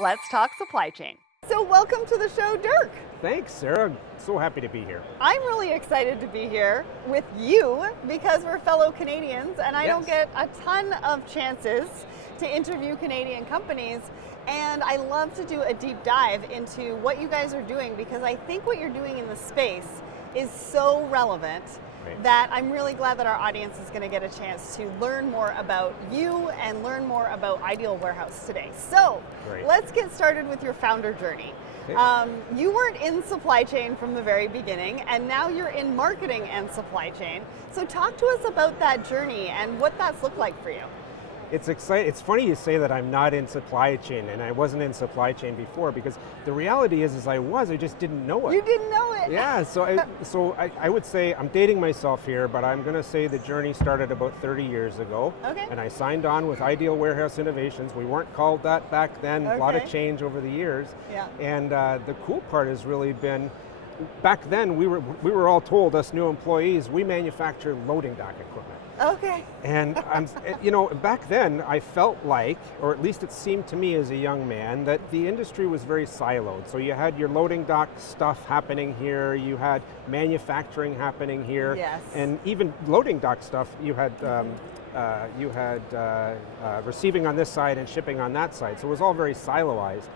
Let's talk supply chain. So welcome to the show, Dirk. Thanks, Sarah. So happy to be here. I'm really excited to be here with you because we're fellow Canadians and I don't get a ton of chances to interview Canadian companies. And I love to do a deep dive into what you guys are doing because I think what you're doing in the space is so relevant that I'm really glad that our audience is going to get a chance to learn more about you and learn more about Ideal Warehouse today. So let's get started with your founder journey. You weren't in supply chain from the very beginning, and now you're in marketing and supply chain. So talk to us about that journey and what that's looked like for you. It's exciting. It's funny you say that I'm not in supply chain, and I wasn't in supply chain before because the reality is I just didn't know it. You didn't know it. Yeah. So I would say I'm dating myself here, but I'm going to say the journey started about 30 years ago. Okay. And I signed on with Ideal Warehouse Innovations. We weren't called that back then. A lot of change over the years. Yeah. And the cool part has really been, back then we were all told, us new employees, we manufacture loading dock equipment. Okay. And back then I felt like, or at least it seemed to me as a young man, that the industry was very siloed. So you had your loading dock stuff happening here, you had manufacturing happening here, and even loading dock stuff, you had receiving on this side and shipping on that side. So it was all very siloized.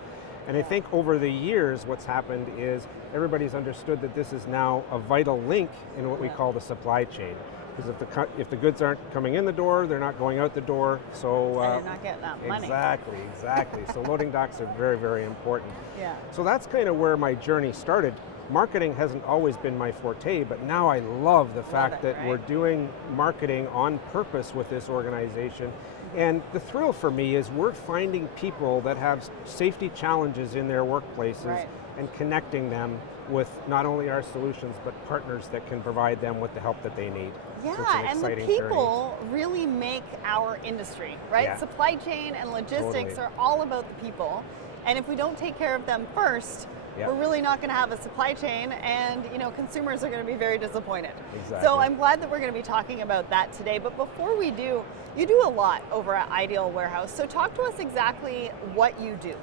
And I think over the years what's happened is everybody's understood that this is now a vital link in what we call the supply chain. Because if the goods aren't coming in the door, they're not going out the door. So you're not getting that money. Exactly. So loading docks are very, very important. Yeah. So that's kind of where my journey started. Marketing hasn't always been my forte, but now I love the fact that we're doing marketing on purpose with this organization. And the thrill for me is we're finding people that have safety challenges in their workplaces and connecting them with not only our solutions, but partners that can provide them with the help that they need. Yeah, so and the people really make our industry, right? Yeah. Supply chain and logistics are all about the people. And if we don't take care of them first, we're really not going to have a supply chain, and consumers are going to be very disappointed. Exactly. So I'm glad that we're going to be talking about that today. But before we do, you do a lot over at Ideal Warehouse. So talk to us exactly what you do.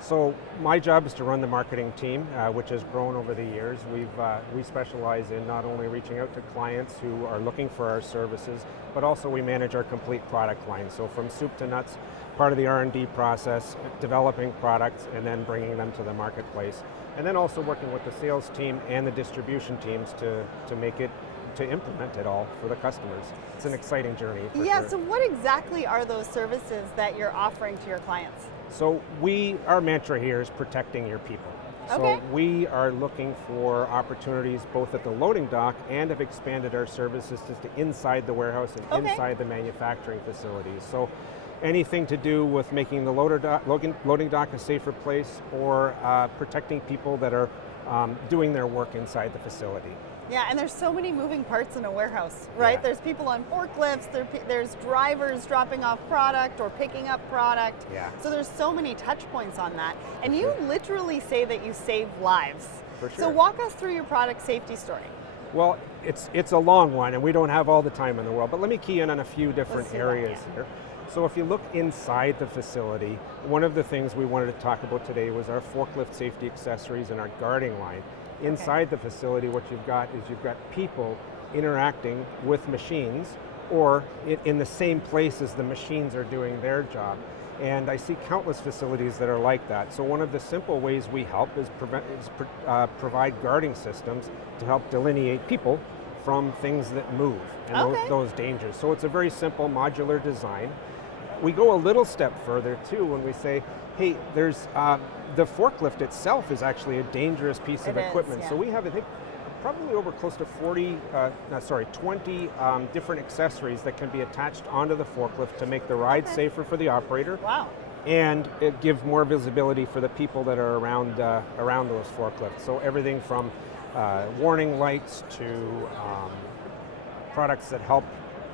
So my job is to run the marketing team, which has grown over the years. We specialize in not only reaching out to clients who are looking for our services, but also we manage our complete product line. So from soup to nuts, part of the R&D process, developing products and then bringing them to the marketplace. And then also working with the sales team and the distribution teams to implement it all for the customers. It's an exciting journey. So what exactly are those services that you're offering to your clients? So our mantra here is protecting your people. So we are looking for opportunities both at the loading dock and have expanded our services to inside the warehouse and inside the manufacturing facilities. So anything to do with making the loading dock a safer place or protecting people that are doing their work inside the facility. Yeah, and there's so many moving parts in a warehouse, right? Yeah. There's people on forklifts, there's drivers dropping off product or picking up product. Yeah. So there's so many touch points on that. And you literally say that you save lives. For sure. So walk us through your product safety story. Well, it's a long one and we don't have all the time in the world, but let me key in on a few different areas here. So if you look inside the facility, one of the things we wanted to talk about today was our forklift safety accessories and our guarding line. Inside the facility, what you've got people interacting with machines or in the same place as the machines are doing their job. And I see countless facilities that are like that. So one of the simple ways we help is provide guarding systems to help delineate people from things that move and those dangers. So it's a very simple modular design. We go a little step further too when we say, hey, there's the forklift itself is actually a dangerous piece of equipment. So we have, I think, probably over close to 20 different accessories that can be attached onto the forklift to make the ride safer for the operator. Wow. And it gives more visibility for the people that are around those forklifts. So everything from warning lights to products that help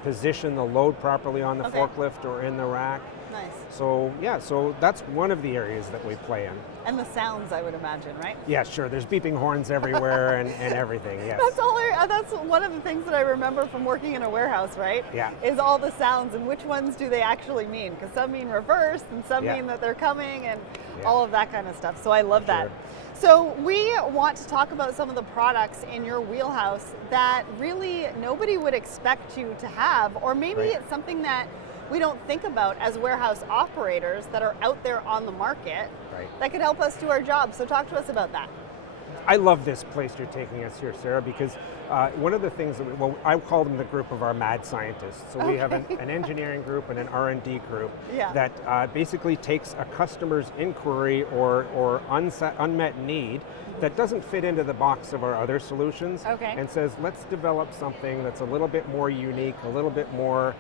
position the load properly on the forklift or in the rack. Nice. So yeah, so that's one of the areas that we play in. And the sounds, I would imagine, right? Yeah, sure. There's beeping horns everywhere and everything. Yes. That's one of the things that I remember from working in a warehouse, right? Yeah. Is all the sounds and which ones do they actually mean? Because some mean reverse and some mean that they're coming and all of that kind of stuff. So I love that. So we want to talk about some of the products in your wheelhouse that really nobody would expect you to have, or maybe it's something that we don't think about as warehouse operators that are out there on the market that could help us do our job. So talk to us about that. I love this place you're taking us here, Sarah, because one of the things that I call them the group of our mad scientists. So we have an engineering group and an R&D group that basically takes a customer's inquiry or unmet need that doesn't fit into the box of our other solutions and says, let's develop something that's a little bit more unique, a little bit more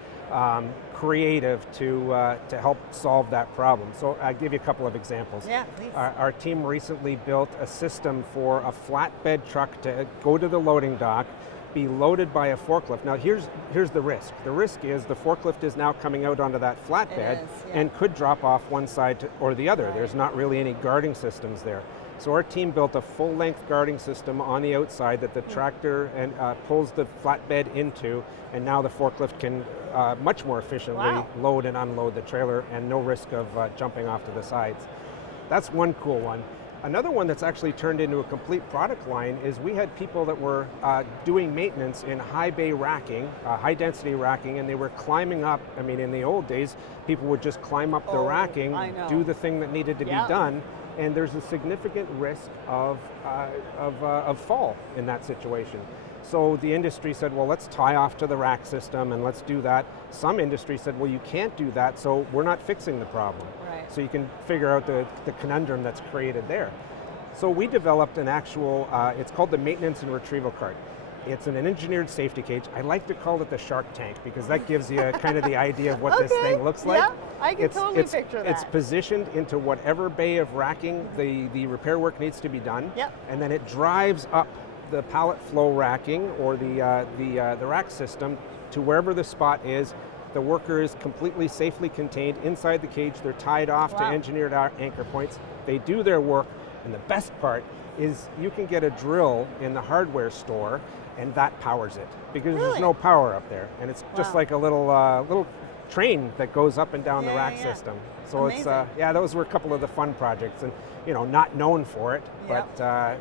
creative to help solve that problem. So I'll give you a couple of examples. Yeah, please. Our team recently built a system for a flatbed truck to go to the loading dock, be loaded by a forklift. Now here's the risk. The risk is the forklift is now coming out onto that flatbed and could drop off one side or the other. There's not really any guarding systems there. So our team built a full-length guarding system on the outside that the tractor and pulls the flatbed into, and now the forklift can much more efficiently load and unload the trailer and no risk of jumping off to the sides. That's one cool one. Another one that's actually turned into a complete product line is we had people that were doing maintenance in high bay racking, high density racking, and they were climbing up. I mean, in the old days, people would just climb up the racking, do the thing that needed to be done, and there's a significant risk of fall in that situation. So the industry said, well, let's tie off to the rack system and let's do that. Some industry said, well, you can't do that, so we're not fixing the problem. Right. So you can figure out the conundrum that's created there. So we developed an actual, it's called the maintenance and retrieval cart. It's an engineered safety cage. I like to call it the Shark Tank because that gives you kind of the idea of what this thing looks like. Yeah, I can totally picture that. It's positioned into whatever bay of racking the repair work needs to be done, and then it drives up the pallet flow racking or the rack system to wherever the spot is. The worker is completely safely contained inside the cage. They're tied off to engineered anchor points. They do their work, and the best part is you can get a drill in the hardware store and that powers it because there's no power up there, and it's just like a little train that goes up and down the rack system. So amazing. It's those were a couple of the fun projects, and not known for it, but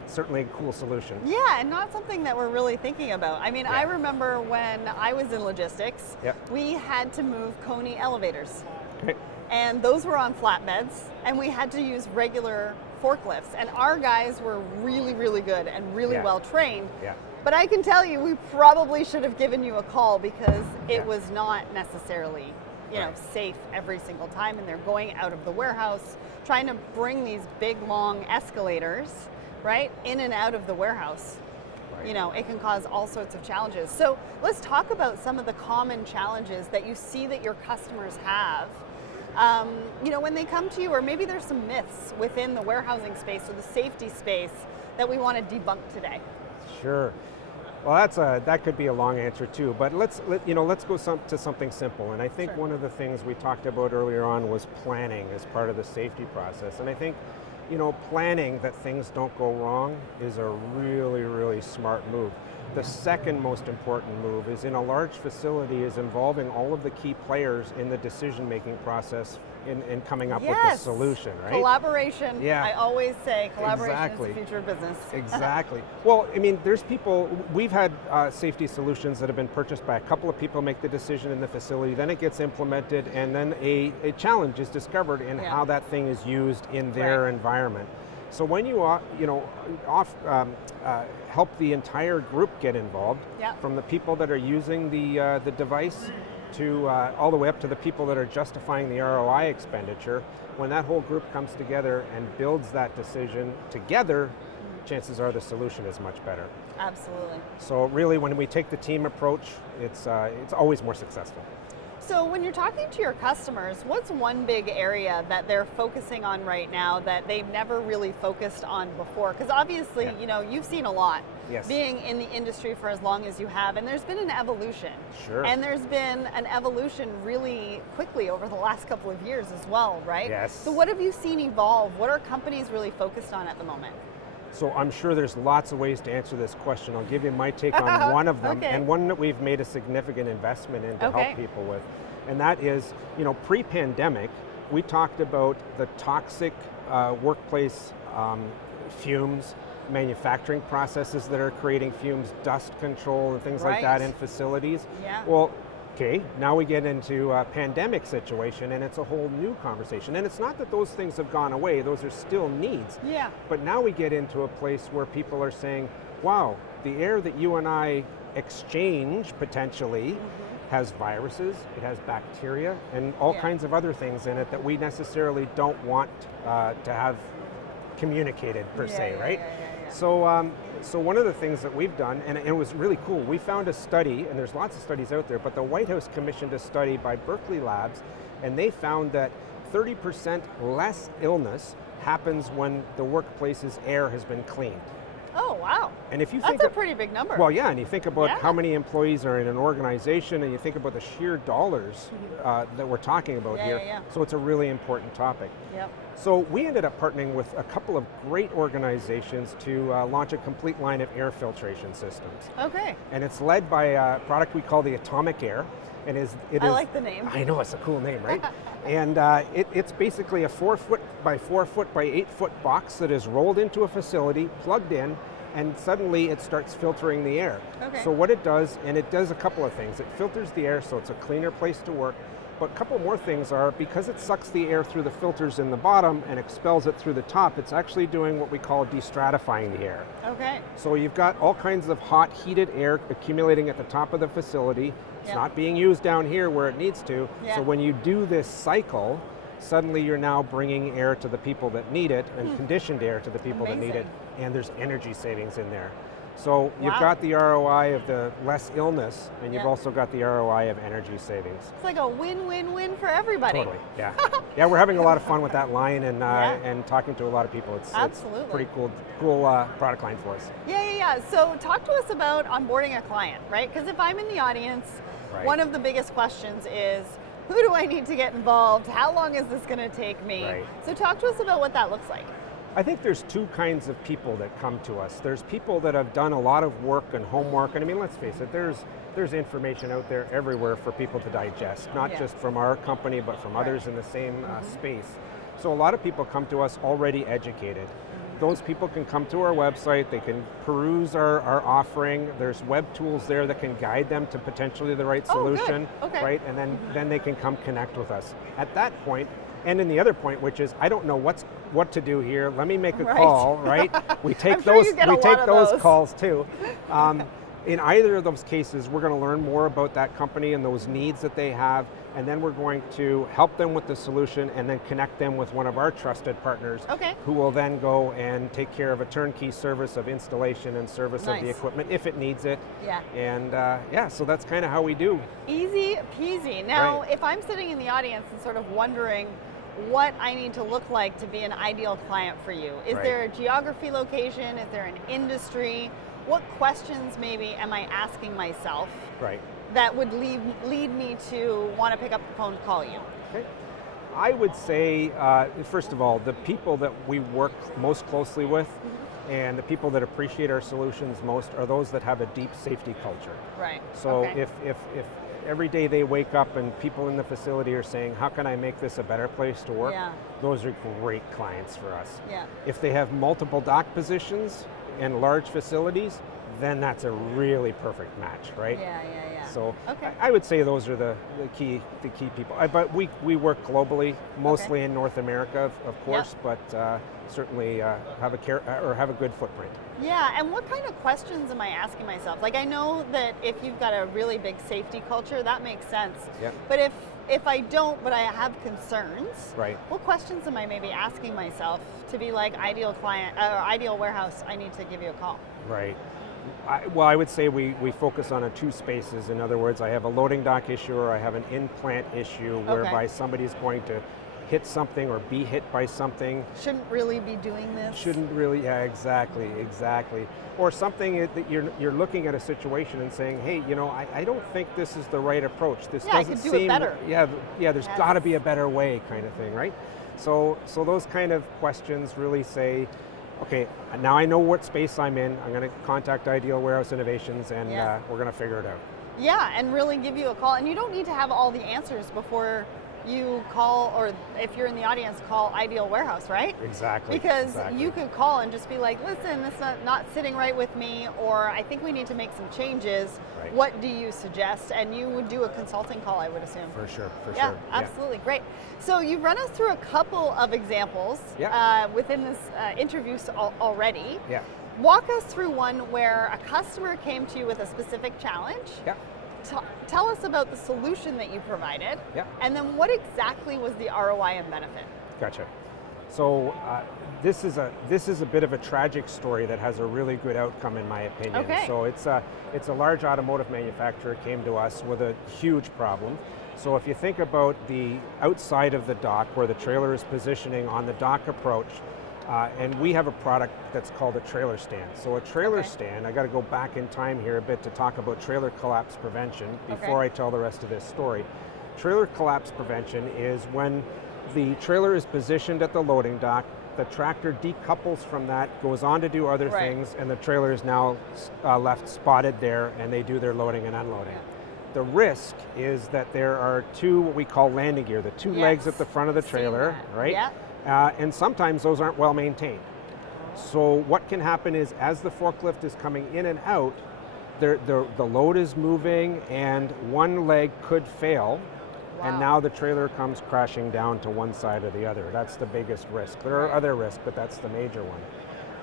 certainly a cool solution. Yeah, and not something that we're really thinking about. I mean, I remember when I was in logistics, we had to move Coney elevators. And those were on flatbeds, and we had to use regular forklifts. And our guys were really, really good and really well trained. But I can tell you, we probably should have given you a call because it was not necessarily safe every single time, and they're going out of the warehouse, trying to bring these big, long escalators, in and out of the warehouse. It can cause all sorts of challenges. So let's talk about some of the common challenges that you see that your customers have, when they come to you, or maybe there's some myths within the warehousing space or the safety space that we want to debunk today. Sure. Well, that could be a long answer too, but let's go to something simple. And I think one of the things we talked about earlier on was planning as part of the safety process. And I think, planning that things don't go wrong is a really, really smart move. The second most important move is in a large facility is involving all of the key players in the decision-making process in coming up with the solution, right? Collaboration. I always say collaboration is the future of business. Exactly. Well, I mean, there's people, we've had safety solutions that have been purchased by a couple of people make the decision in the facility, then it gets implemented, and then a challenge is discovered in how that thing is used in their environment. So when you help the entire group get involved, from the people that are using the device to all the way up to the people that are justifying the ROI expenditure, when that whole group comes together and builds that decision together, chances are the solution is much better. Absolutely. So really, when we take the team approach, it's always more successful. So when you're talking to your customers, what's one big area that they're focusing on right now that they've never really focused on before? Because obviously, you've seen a lot. Yes. Being in the industry for as long as you have, and there's been an evolution. Sure. And there's been an evolution really quickly over the last couple of years as well, right? Yes. So what have you seen evolve? What are companies really focused on at the moment? So I'm sure there's lots of ways to answer this question. I'll give you my take on one of them, Okay. and one that we've made a significant investment in to help people with. And that is, pre-pandemic, we talked about the toxic workplace fumes, manufacturing processes that are creating fumes, dust control and things like that in facilities. Yeah. Well, okay, now we get into a pandemic situation and it's a whole new conversation. And it's not that those things have gone away, those are still needs. Yeah. But now we get into a place where people are saying, wow, the air that you and I exchange potentially has viruses, it has bacteria, and all kinds of other things in it that we necessarily don't want to have communicated per se, right? So one of the things that we've done, and it was really cool, we found a study, and there's lots of studies out there, but the White House commissioned a study by Berkeley Labs, and they found that 30% less illness happens when the workplace's air has been cleaned. Oh, wow. And if you That's think a pretty big number. Well, yeah, and you think about how many employees are in an organization, and you think about the sheer dollars that we're talking about here. So it's a really important topic. Yep. So we ended up partnering with a couple of great organizations to launch a complete line of air filtration systems. Okay. And it's led by a product we call the Atomic Air. And I like the name. I know, it's a cool name, right? And it's basically a 4 foot by 4 foot by 8 foot box that is rolled into a facility, plugged in, and suddenly it starts filtering the air. Okay. So what it does, and it does a couple of things. It filters the air so it's a cleaner place to work. But a couple more things are, because it sucks the air through the filters in the bottom and expels it through the top, it's actually doing what we call destratifying the air. Okay. So you've got all kinds of hot, heated air accumulating at the top of the facility. It's not being used down here where it needs to. So when you do this cycle, suddenly you're now bringing air to the people that need it and conditioned air to the people that need it. And there's energy savings in there. So you've got the ROI of the less illness, and you've also got the ROI of energy savings. It's like a win-win-win for everybody. Totally, yeah. Yeah, we're having a lot of fun with that line and talking to a lot of people. It's pretty cool product line for us. Yeah. So talk to us about onboarding a client, right? Because if I'm in the audience, one of the biggest questions is, who do I need to get involved? How long is this going to take me? Right. So talk to us about what that looks like. I think there's two kinds of people that come to us. There's people that have done a lot of work and homework, and I mean, let's face it, there's information out there everywhere for people to digest, not just from our company, but from others in the same space. So a lot of people come to us already educated. Those people can come to our website, they can peruse our offering, there's web tools there that can guide them to potentially the right solution, right? And then they can come connect with us. At that point, and in the other point, which is, I don't know what to do here, let me make a call, right? We take those calls too. In either of those cases, we're going to learn more about that company and those needs that they have, and then we're going to help them with the solution and then connect them with one of our trusted partners who will then go and take care of a turnkey service of installation and service of the equipment if it needs it. Yeah. And so that's kind of how we do. Easy peasy. Now, if I'm sitting in the audience and sort of wondering what I need to look like to be an ideal client for you, is there a geography location? Is there an industry? What questions maybe am I asking myself that would lead me to want to pick up the phone and call you? Okay. I would say, first of all, the people that we work most closely with and the people that appreciate our solutions most are those that have a deep safety culture. Right. So if every day they wake up and people in the facility are saying, how can I make this a better place to work? Those are great clients for us. If they have multiple dock positions in large facilities, then that's a really perfect match, right? So I would say those are the key people. But we work globally, mostly in North America, of course, but certainly have a good footprint. Yeah, and what kind of questions am I asking myself? Like, I know that if you've got a really big safety culture, that makes sense. But if I don't, but I have concerns, what questions am I maybe asking myself to be like, ideal client or ideal warehouse, I need to give you a call? Right. I would say we focus on two spaces. In other words, I have a loading dock issue or I have an in-plant issue whereby somebody's going to hit something or be hit by something. Shouldn't really be doing this. Shouldn't really, yeah, exactly. Or something that you're looking at a situation and saying, hey, I don't think this is the right approach. This doesn't I could do it better. Yeah, there's got to be a better way, kind of thing, right? So those kind of questions really say, okay, now I know what space I'm in. I'm going to contact Ideal Warehouse Innovations, and we're going to figure it out. Yeah, and really give you a call. And you don't need to have all the answers before you call, or if you're in the audience, call Ideal Warehouse, right? Exactly. Because you could call and just be like, listen, this is not sitting right with me, or I think we need to make some changes. Right. What do you suggest? And you would do a consulting call, I would assume. For sure. Yeah, absolutely. Great. So you've run us through a couple of examples within this interview already. Yeah. Walk us through one where a customer came to you with a specific challenge. Yeah. Tell us about the solution that you provided, and then what exactly was the ROI and benefit? Gotcha. So this is a bit of a tragic story that has a really good outcome, in my opinion. Okay. So it's a large automotive manufacturer came to us with a huge problem. So if you think about the outside of the dock where the trailer is positioning on the dock approach, and we have a product that's called a trailer stand. So a trailer stand, I got to go back in time here a bit to talk about trailer collapse prevention before I tell the rest of this story. Trailer collapse prevention is when the trailer is positioned at the loading dock, the tractor decouples from that, goes on to do other things, and the trailer is now left spotted there, and they do their loading and unloading. Yeah. The risk is that there are two, what we call landing gear, the two legs at the front of the trailer, right? Yeah. And sometimes those aren't well maintained. So what can happen is as the forklift is coming in and out, the load is moving and one leg could fail, and now the trailer comes crashing down to one side or the other. That's the biggest risk. There are other risks, but that's the major one.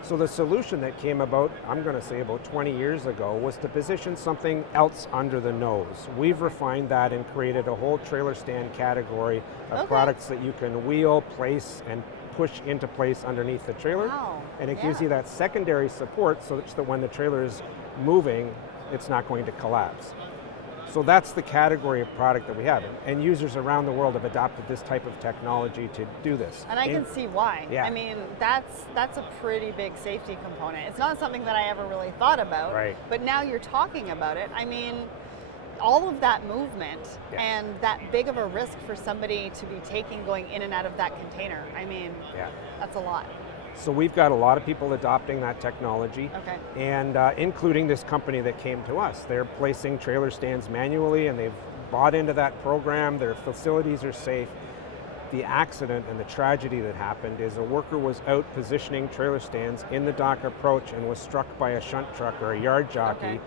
So the solution that came about, I'm going to say about 20 years ago, was to position something else under the nose. We've refined that and created a whole trailer stand category of products that you can wheel, place, and push into place underneath the trailer. Wow. And it gives you that secondary support so that when the trailer is moving, it's not going to collapse. So that's the category of product that we have. And users around the world have adopted this type of technology to do this. And I can see why. Yeah. I mean, that's a pretty big safety component. It's not something that I ever really thought about, but now you're talking about it. I mean, all of that movement and that big of a risk for somebody to be taking going in and out of that container, I mean, that's a lot. So we've got a lot of people adopting that technology, and including this company that came to us. They're placing trailer stands manually, and they've bought into that program. Their facilities are safe. The accident and the tragedy that happened is a worker was out positioning trailer stands in the dock approach and was struck by a shunt truck or a yard jockey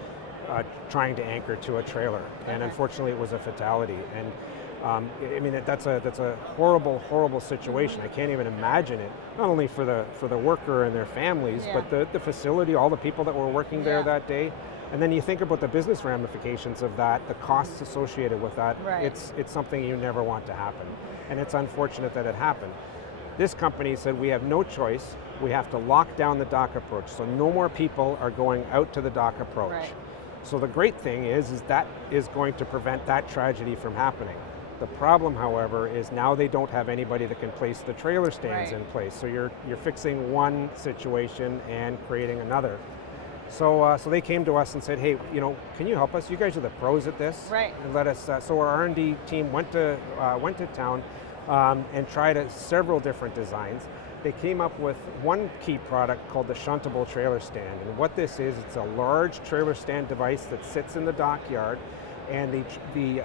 trying to anchor to a trailer. And unfortunately it was a fatality. And I mean, that's a horrible, horrible situation. I can't even imagine it, not only for the worker and their families, but the facility, all the people that were working there that day. And then you think about the business ramifications of that, the costs associated with that. It's something you never want to happen. And it's unfortunate that it happened. This company said we have no choice. We have to lock down the dock approach. So no more people are going out to the dock approach. So the great thing is that is going to prevent that tragedy from happening. The problem, however, is now they don't have anybody that can place the trailer stands in place. So you're fixing one situation and creating another. So they came to us and said, hey, can you help us? You guys are the pros at this. And let us. So our R&D team went to town and tried several different designs. They came up with one key product called the shuntable trailer stand. And what this is, it's a large trailer stand device that sits in the dockyard. And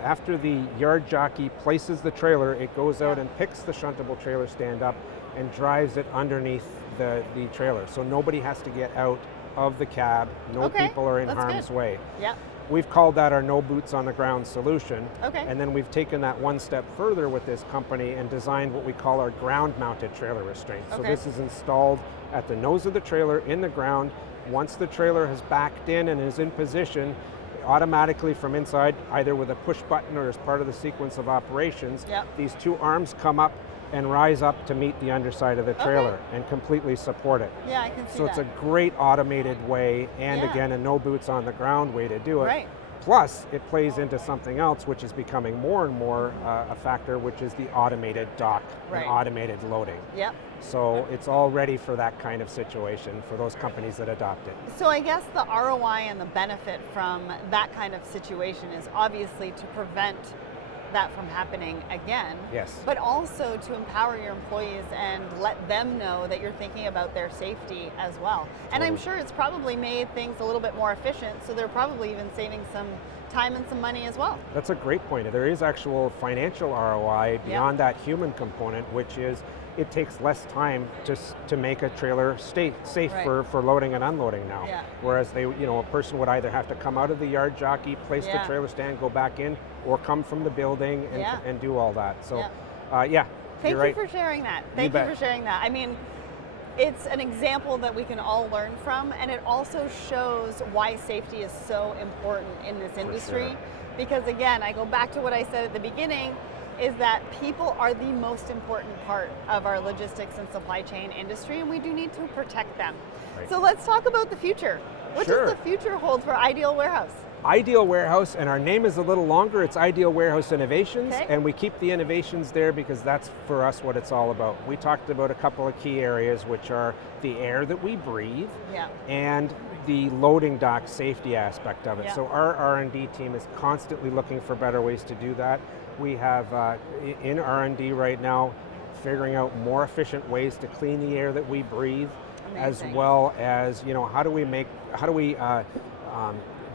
after the yard jockey places the trailer, it goes out and picks the shuntable trailer stand up and drives it underneath the trailer. So nobody has to get out of the cab. No people are in harm's way. We've called that our no boots on the ground solution. And then we've taken that one step further with this company and designed what we call our ground mounted trailer restraint. So this is installed at the nose of the trailer in the ground. Once the trailer has backed in and is in position, automatically from inside, either with a push button or as part of the sequence of operations, these two arms come up, and rise up to meet the underside of the trailer and completely support it. Yeah, I can see So it's a great automated way, and again, a no boots on the ground way to do it. Right. Plus, it plays into something else, which is becoming more and more a factor, which is the automated dock and automated loading. Yep. So it's all ready for that kind of situation for those companies that adopt it. So I guess the ROI and the benefit from that kind of situation is obviously to prevent that from happening again. Yes. But also to empower your employees and let them know that you're thinking about their safety as well. And I'm sure it's probably made things a little bit more efficient, so they're probably even saving some time and some money as well. That's a great point. There is actual financial ROI beyond that human component, which is it takes less time to make a trailer safe for loading and unloading now. Yeah. Whereas a person would either have to come out of the yard jockey, place the trailer stand, go back in, or come from the building and do all that. So, Thank you're you for sharing that. Thank you for sharing that. I mean, it's an example that we can all learn from, and it also shows why safety is so important in this industry. Sure. Because again, I go back to what I said at the beginning, is that people are the most important part of our logistics and supply chain industry, and we do need to protect them. Right. So let's talk about the future. What does the future hold for Ideal Warehouse? Ideal Warehouse, and our name is a little longer, it's Ideal Warehouse Innovations, and we keep the innovations there because that's for us what it's all about. We talked about a couple of key areas, which are the air that we breathe and the loading dock safety aspect of it. So our R&D team is constantly looking for better ways to do that. We have in R&D right now figuring out more efficient ways to clean the air that we breathe, as well as how do we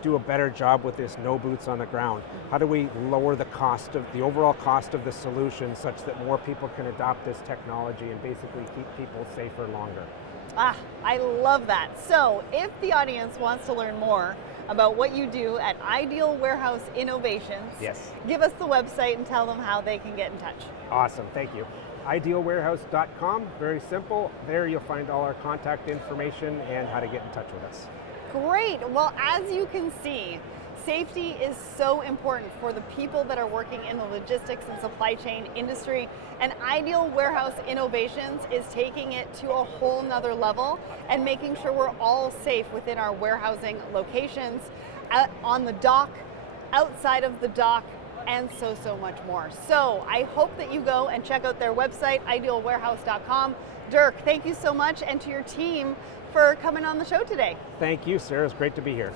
do a better job with this no boots on the ground? How do we lower the overall cost of the solution such that more people can adopt this technology and basically keep people safer longer? I love that. So if the audience wants to learn more about what you do at Ideal Warehouse Innovations, give us the website and tell them how they can get in touch. Awesome, thank you. Idealwarehouse.com, very simple. There you'll find all our contact information and how to get in touch with us. Great. Well, as you can see, safety is so important for the people that are working in the logistics and supply chain industry, and Ideal Warehouse Innovations is taking it to a whole nother level and making sure we're all safe within our warehousing locations, on the dock, outside of the dock, and so much more. So I hope that you go and check out their website, idealwarehouse.com. Dirk, thank you so much, and to your team for coming on the show today. Thank you, Sarah. It's great to be here.